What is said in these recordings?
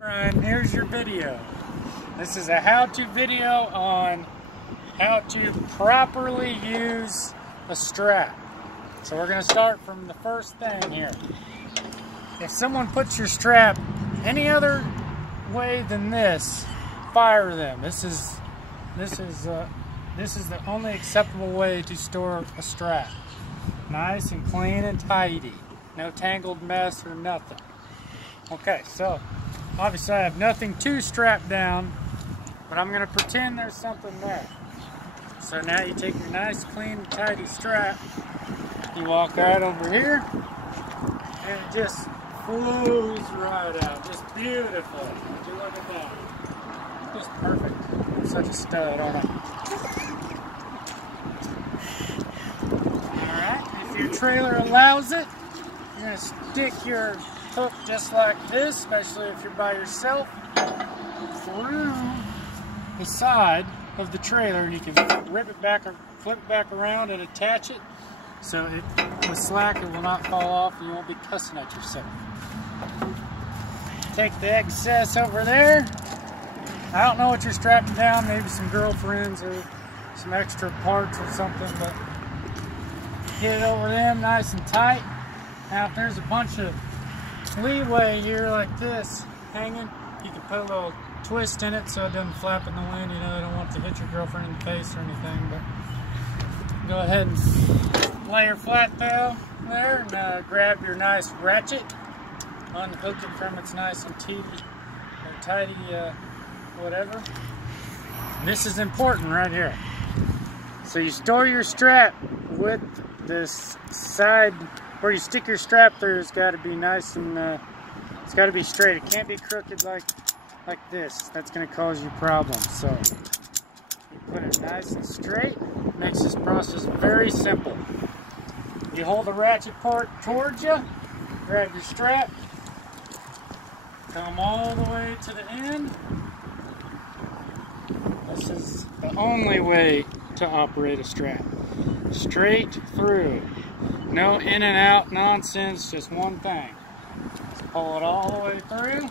And here's your video. This is a how-to video on how to properly use a strap. So we're going to start from the first thing here. If someone puts your strap any other way than this, fire them. This is the only acceptable way to store a strap. Nice and clean and tidy. No tangled mess or nothing. Okay, so obviously I have nothing to strap down, but I'm going to pretend there's something there. So now you take your nice, clean, tidy strap, you walk right over here, and it just flows right out. Just beautiful. Would you look at that? Just perfect. I'm such a stud, aren't I? Alright, if your trailer allows it, you're going to stick your hook just like this, especially if you're by yourself, through the side of the trailer, and you can rip it back or flip it back around and attach it so with slack it will not fall off and you won't be cussing at yourself. Take the excess over there. I don't know what you're strapping down, maybe some girlfriends or some extra parts or something, but get it over them nice and tight. Now if there's a bunch of leeway here like this hanging, you can put a little twist in it so it doesn't flap in the wind. You know, I don't want to hit your girlfriend in the face or anything, but go ahead and lay her flat though there, and grab your nice ratchet, unhook it from its nice and tidy whatever. This is important right here. So you store your strap with this side where you stick your strap through. It's got to be nice and it's got to be straight. It can't be crooked like this. That's going to cause you problems. So you put it nice and straight. Makes this process very simple. You hold the ratchet part towards you, grab your strap, come all the way to the end. This is the only way to operate a strap. Straight through. No in and out nonsense, just one thing. Just pull it all the way through.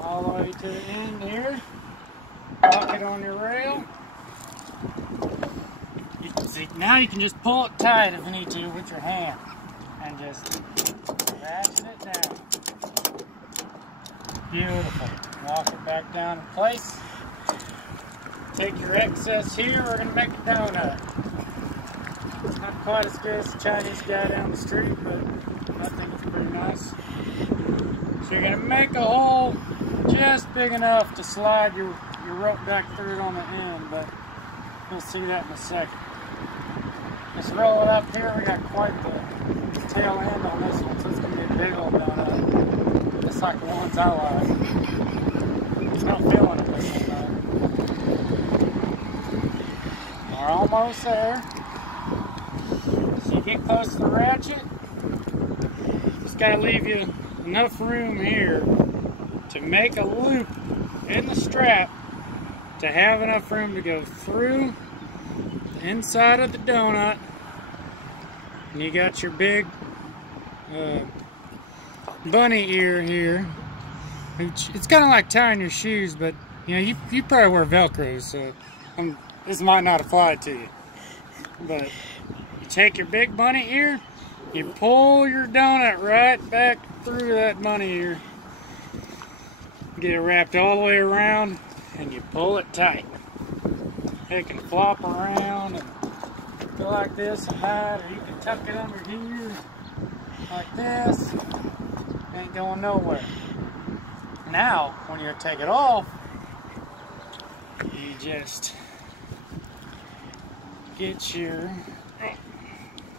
All the way to the end here. Lock it on your rail. You can see, now you can just pull it tight if you need to with your hand. And just ratchet it down. Beautiful. Walk it back down in place. Take your excess here, we're going to make a donut. It's not quite as good as the Chinese guy down the street, but I think it's pretty nice. So you're going to make a hole just big enough to slide your rope back through it on the end, but you'll see that in a second. Let's roll it up here. We got quite the tail end on this one, so it's going to be a big old donut. Just like the ones I like. It's not feeling it this one though. We're almost there. So you get close to the ratchet. Just got to leave you enough room here to make a loop in the strap to have enough room to go through the inside of the donut. And you got your big bunny ear here. It's kind of like tying your shoes, but you know, you probably wear Velcro, so this might not apply to you. But you take your big bunny ear, you pull your donut right back through that bunny ear, get it wrapped all the way around, and you pull it tight. It can flop around and go like this and hide, or you can tuck it under here like this. Ain't going nowhere. Now, when you take it off, you just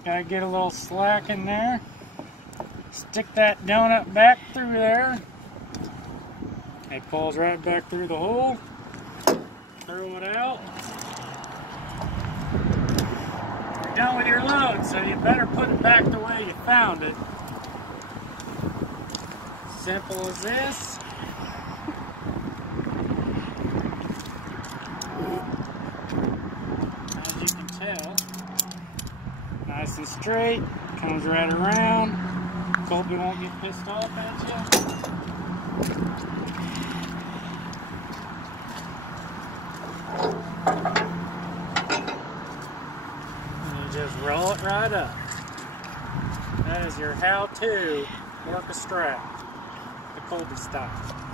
gotta get a little slack in there. Stick that donut back through there. It pulls right back through the hole. Throw it out. You're done with your load, so you better put it back the way you found it. Simple as this. As you can tell, nice and straight, comes right around, Colby won't get pissed off at you. And you just roll it right up. That is your how-to work a strap, the Colby style.